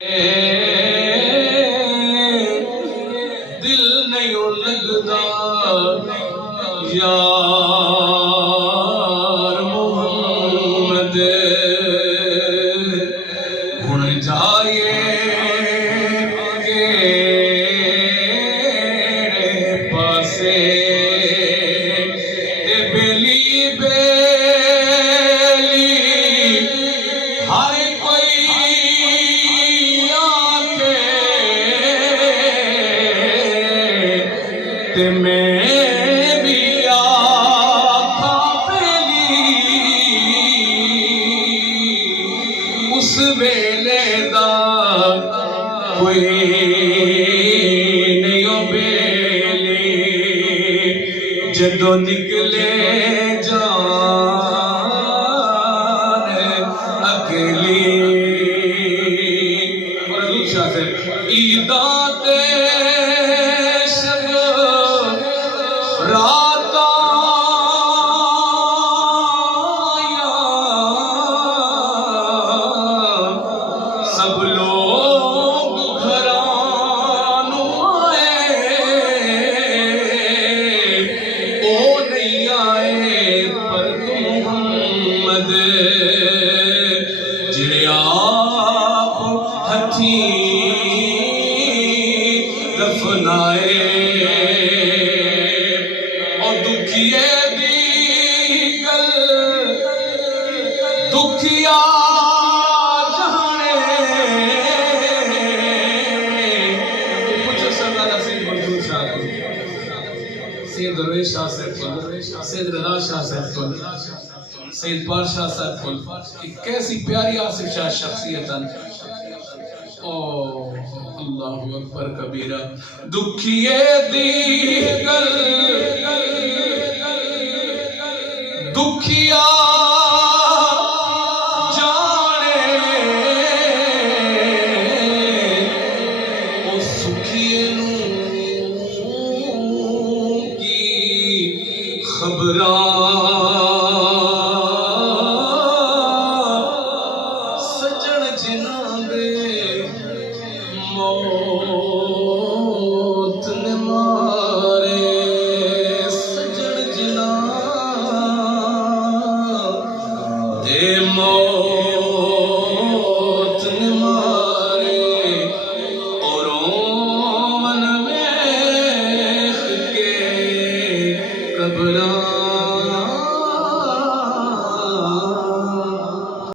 दिल नहीं लगदा यार मोहम्मद हुण जाए केड़े पासे ते बेली बेली हर कोई ते मैं भी आखा पेली उस वेले दा कोई नहीं बेली जदों निकले जान अकेली ईदा ते राता सब लोग घरानू आए ओ नहीं आए पर तुम मोहम्मद जिहड़े आप हथी दफनाए दुखिए दी गल दुखिया जाने कुछ सरदार सैयद मंजूर शाह सैयद दरवेश शाह साहब सैयद रजा शाह साहब सैयद बादशाह साहब कैसी प्यारी आसिफ शाह शख्सियत ओ अल्लाहु अकबर कबीरा दुखिए दी गल दुखिया जाने ओ सुखिए नू की खबरां सजन जिन्हां दे मौत